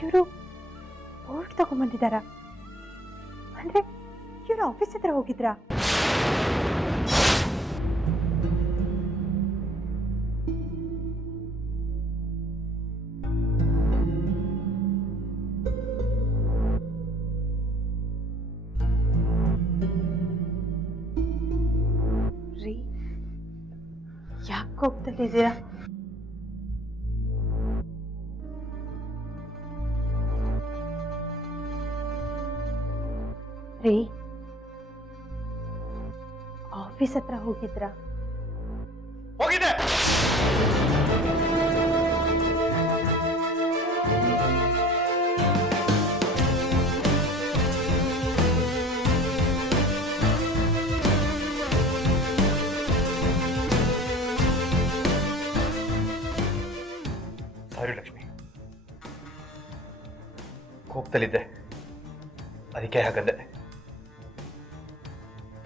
ಇವರು ಬೋರ್ಡ್ ತಗೊಂಡ್ಬಂದಿದ್ದಾರ ಅಂದ್ರೆ ಇವರು ಆಫೀಸ್ ಹತ್ರ ಹೋಗಿದ್ರಾ? ರೀ ಯಾಕೆ ಹೋಗ್ತಿದ್ದೀರಾ? ರೀ ಆಫೀಸ್ ಹತ್ರ ಹೋಗಿದ್ರಾ? ಹೋಗಿದ್ದೆ. ಸಾರಿ ಲಕ್ಷ್ಮಿ, ಕೋಪದಲ್ಲಿದ್ದೆ, ಅದಕ್ಕೆ ಹಾಗಂದೆ.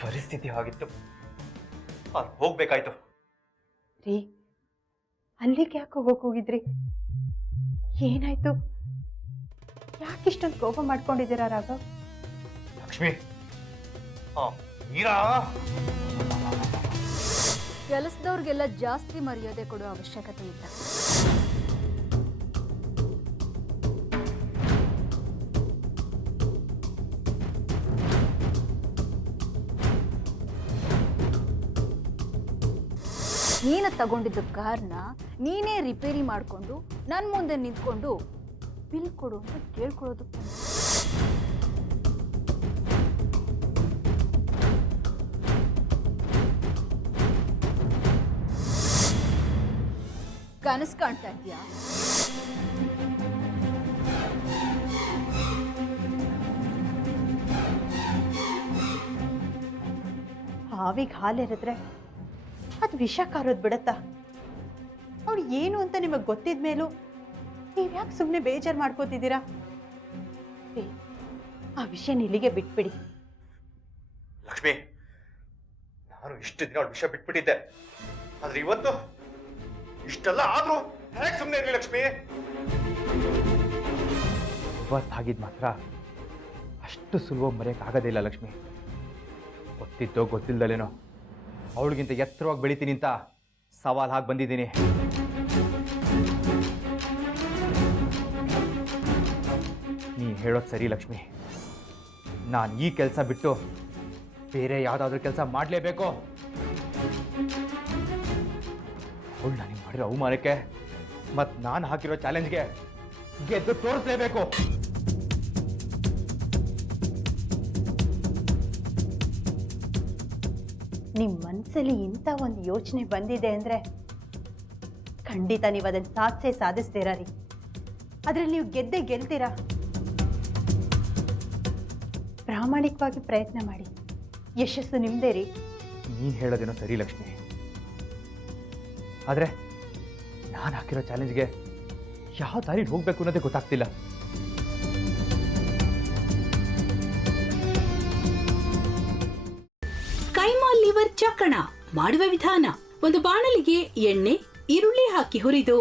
ಪರಿಸ್ಥಿತಿ ಆಗಿತ್ತು, ಹೋಗ್ಬೇಕಾಯ್ತು. ರೀ ಅಲ್ಲಿಗೆ ಯಾಕೆ ಹೋಗಕ್ ಹೋಗಿದ್ರಿ? ಏನಾಯ್ತು? ಯಾಕೆ ಇಷ್ಟೊಂದು ಕೋಪ ಮಾಡ್ಕೊಂಡಿದ್ದೀರಾ ರಾಘವ್? ಲಕ್ಷ್ಮಿ, ಮೀರಾ, ಕೆಲಸದವ್ರಿಗೆಲ್ಲ ಜಾಸ್ತಿ ಮರ್ಯಾದೆ ಕೊಡೋ ಅವಶ್ಯಕತೆ ಇಲ್ಲ. ನೀನು ತಗೊಂಡಿದ್ದ ಕಾರ್ನ ನೀನೇ ರಿಪೇರಿ ಮಾಡಿಕೊಂಡು ನನ್ನ ಮುಂದೆ ನಿಂತ್ಕೊಂಡು ಬಿಲ್ ಕೊಡು ಅಂತ ಕೇಳ್ಕೊಳ್ಳೋದಕ್ಕೆ ಕನಸು ಕಾಣ್ತಾ ಇದೆಯಾ? ಹಾವಿಗೆ ಹಾಲಿರಿದ್ರೆ ಅದು ವಿಷ ಕಾರೋದು ಬಿಡತ್ತಾ? ಅವ್ರು ಏನು ಅಂತ ನಿಮಗೆ ಗೊತ್ತಿದ ಮೇಲೂ ನೀವ್ಯಾಕೆ ಸುಮ್ಮನೆ ಬೇಜಾರು ಮಾಡ್ಕೋತಿದ್ದೀರಾ? ಆ ವಿಷಯ ಇಲ್ಲಿಗೆ ಬಿಟ್ಬಿಡಿ. ಲಕ್ಷ್ಮಿ, ನಾನು ಇಷ್ಟು ದಿನ ಅವ್ರ ವಿಷಯ ಬಿಟ್ಬಿಟ್ಟಿದ್ದೆ, ಆದ್ರೆ ಇವತ್ತು ಇಷ್ಟೆಲ್ಲ ಆದ್ರೂ ಹೇಗೆ ಸುಮ್ಮನೆ ಇರಲಿ ಲಕ್ಷ್ಮಿ? ಇವತ್ತಾಗಿದ್ ಮಾತ್ರ ಅಷ್ಟು ಸುಲಭ ಮರೆಯಕ್ಕಾಗೋದಿಲ್ಲ ಲಕ್ಷ್ಮಿ. ಗೊತ್ತಿದ್ದೋ ಗೊತ್ತಿಲ್ದಲೇನೋ ಅವಳಿಗಿಂತ ಎತ್ತರವಾಗಿ ಬೆಳಿತೀನಿ ಅಂತ ಸವಾಲ್ ಹಾಕಿ ಬಂದಿದ್ದೀನಿ. ನೀನು ಹೇಳೋದು ಸರಿ ಲಕ್ಷ್ಮಿ, ನಾನು ಈ ಕೆಲಸ ಬಿಟ್ಟು ಬೇರೆ ಯಾವುದಾದ್ರೂ ಕೆಲಸ ಮಾಡಲೇಬೇಕು. ಅವಳು ನನಗೆ ಮಾಡಿರೋ ಅವಮಾನಕ್ಕೆ ಮತ್ತು ನಾನು ಹಾಕಿರೋ ಚಾಲೆಂಜ್ಗೆ ಗೆದ್ದು ತೋರಿಸಲೇಬೇಕು. ನಿಮ್ಮ ಮನಸ್ಸಲ್ಲಿ ಇಂಥ ಒಂದು ಯೋಚನೆ ಬಂದಿದೆ ಅಂದರೆ ಖಂಡಿತ ನೀವು ಅದನ್ನು ಸಾಧಿಸ್ತೀರಾ ರೀ. ಅದರಲ್ಲಿ ನೀವು ಗೆಲ್ತೀರಾ. ಪ್ರಾಮಾಣಿಕವಾಗಿ ಪ್ರಯತ್ನ ಮಾಡಿ, ಯಶಸ್ಸು ನಿಮ್ಮದೇ ರೀ. ನೀನು ಹೇಳೋದೇನೋ ಸರಿ ಲಕ್ಷ್ಮಿ, ಆದರೆ ನಾನು ಹಾಕಿರೋ ಚಾಲೆಂಜ್ಗೆ ಯಾವ ದಾರಿ ಹೋಗಬೇಕು ಅನ್ನೋದೇ ಗೊತ್ತಾಗ್ತಿಲ್ಲ. ಕೈಮಾ ಲಿವರ್ ಚಕ್ಕಣ ಮಾಡುವ ವಿಧಾನ: ಒಂದು ಬಾಣಲಿಗೆ ಎಣ್ಣೆ, ಈರುಳ್ಳಿ ಹಾಕಿ ಹುರಿದು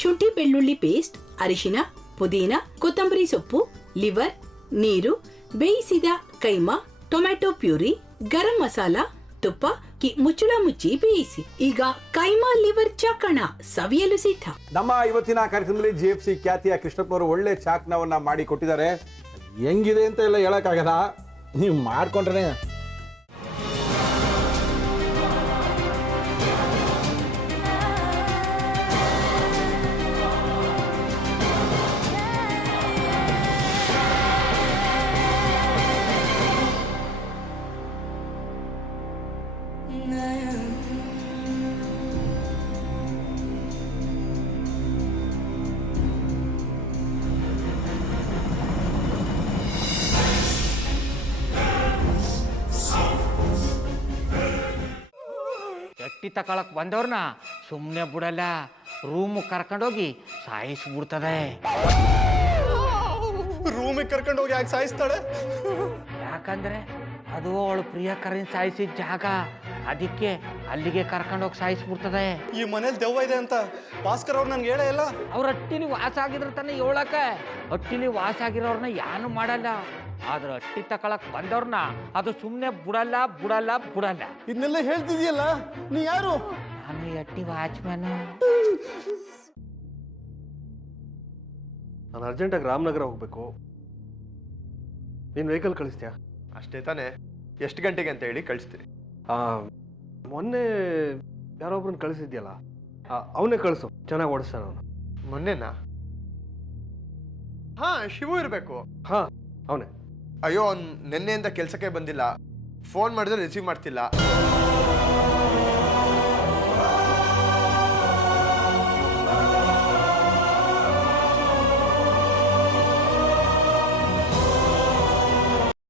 ಶುಂಠಿ ಬೆಳ್ಳುಳ್ಳಿ ಪೇಸ್ಟ್, ಅರಿಶಿನ, ಪುದೀನ, ಕೊತ್ತಂಬರಿ ಸೊಪ್ಪು, ಲಿವರ್, ನೀರು, ಬೇಯಿಸಿದ ಕೈಮಾ, ಟೊಮ್ಯಾಟೊ ಪ್ಯೂರಿ, ಗರಂ ಮಸಾಲ, ತುಪ್ಪ ಮುಚ್ಚಳ ಮುಚ್ಚಿ ಬೇಯಿಸಿ. ಈಗ ಕೈಮಾ ಲಿವರ್ ಚಾಕಣ ಸವಿಯಲು ಸಿದ್ಧ. ನಮ್ಮ ಇವತ್ತಿನ ಕಾರ್ಯಕ್ರಮದಲ್ಲಿ GFC ಖ್ಯಾತಿಯ ಕೃಷ್ಣಪ್ಪನವರು ಒಳ್ಳೆ ಚಾಕ್ನವನ್ನ ಮಾಡಿ ಕೊಟ್ಟಿದ್ದಾರೆ. ಹೆಂಗಿದೆ ಅಂತ ಎಲ್ಲ ಹೇಳಕ್ಕಾಗಲ್ಲ, ನೀವು ಮಾಡ್ಕೊಂಡ್ರೆ. ಎಟ್ಟಿ ತಕೊಳಕ್ ಬಂದವ್ರನ್ನ ಸುಮ್ಮನೆ ಬಿಡಲ್ಲ, ರೂಮ್ ಕರ್ಕೊಂಡೋಗಿ ಸಾಯಿಸ್ಬಿಡ್ತದೆ. ರೂಮಿಗೆ ಕರ್ಕೊಂಡೋಗಿ ಯಾಕೆ ಸಾಯಿಸ್ತಾಳೆ? ಯಾಕಂದ್ರೆ ಅದು ಅವಳು ಪ್ರಿಯಕರನ್ ಸಾಯಿಸಿದ ಜಾಗ, ಅದಕ್ಕೆ ಅಲ್ಲಿಗೆ ಕರ್ಕೊಂಡೋಗಿ ಸಾಯಿಸ್ಬಿಡ್ತದೆ. ಈ ಮನೇಲಿ ದೆವ್ವ ಇದೆ ಅಂತ ಭಾಸ್ಕರ್ ಅವ್ರು ನನ್ಗೆ ಹೇಳೇ ಇಲ್ಲ. ಅವ್ರ ಹಟ್ಟಿಲಿ ವಾಸ ಆಗಿದ್ರ ತಾನೆ ಹೇಳಕ. ಹಟ್ಟಿಲಿ ವಾಸ ಆಗಿರೋರ್ನ ಏನು ಮಾಡಲ್ಲ, ಆದ್ರೆ ಹಟ್ಟಿ ತಕೊಳಕ್ ಬಂದವ್ರನ್ನ ಅದು ಸುಮ್ಮನೆ ಬಿಡಲ್ಲ ಬಿಡಲ್ಲ ಬಿಡಲ್ಲ. ಇದನ್ನೆಲ್ಲ ಹೇಳ್ತಿದ್ಯಲ್ಲ, ನೀ ಯಾರು? ನಾನು ಈ ಹಟ್ಟಿ ವಾಚ್ಮ್ಯಾನು. ನಾನು ಅರ್ಜೆಂಟಾಗಿ ರಾಮನಗರ ಹೋಗ್ಬೇಕು. ನೀನು ವೆಹಿಕಲ್ ಕಳಿಸ್ತೀಯಾ? ಅಷ್ಟೇ ತಾನೇ, ಎಷ್ಟು ಗಂಟೆಗೆ ಅಂತ ಹೇಳಿ ಕಳಿಸ್ತೀನಿ. ಮೊನ್ನೆ ಯಾರೊಬ್ರನ್ನ ಕಳಿಸಿದ್ಯಲ್ಲ, ಅವನೇ ಕಳಿಸು, ಚೆನ್ನಾಗಿ ಓಡಿಸ್ತಾನ ಅವನು. ಮೊನ್ನೆನಾ? ಹಾ, ಶಿವು ಇರಬೇಕು. ಹಾ, ಅವನೇ. ಅಯ್ಯೋ, ಅವ್ನು ನಿನ್ನೆಯಿಂದ ಕೆಲಸಕ್ಕೆ ಬಂದಿಲ್ಲ. ಫೋನ್ ಮಾಡಿದ್ರೆ ರಿಸೀವ್ ಮಾಡ್ತಿಲ್ಲ.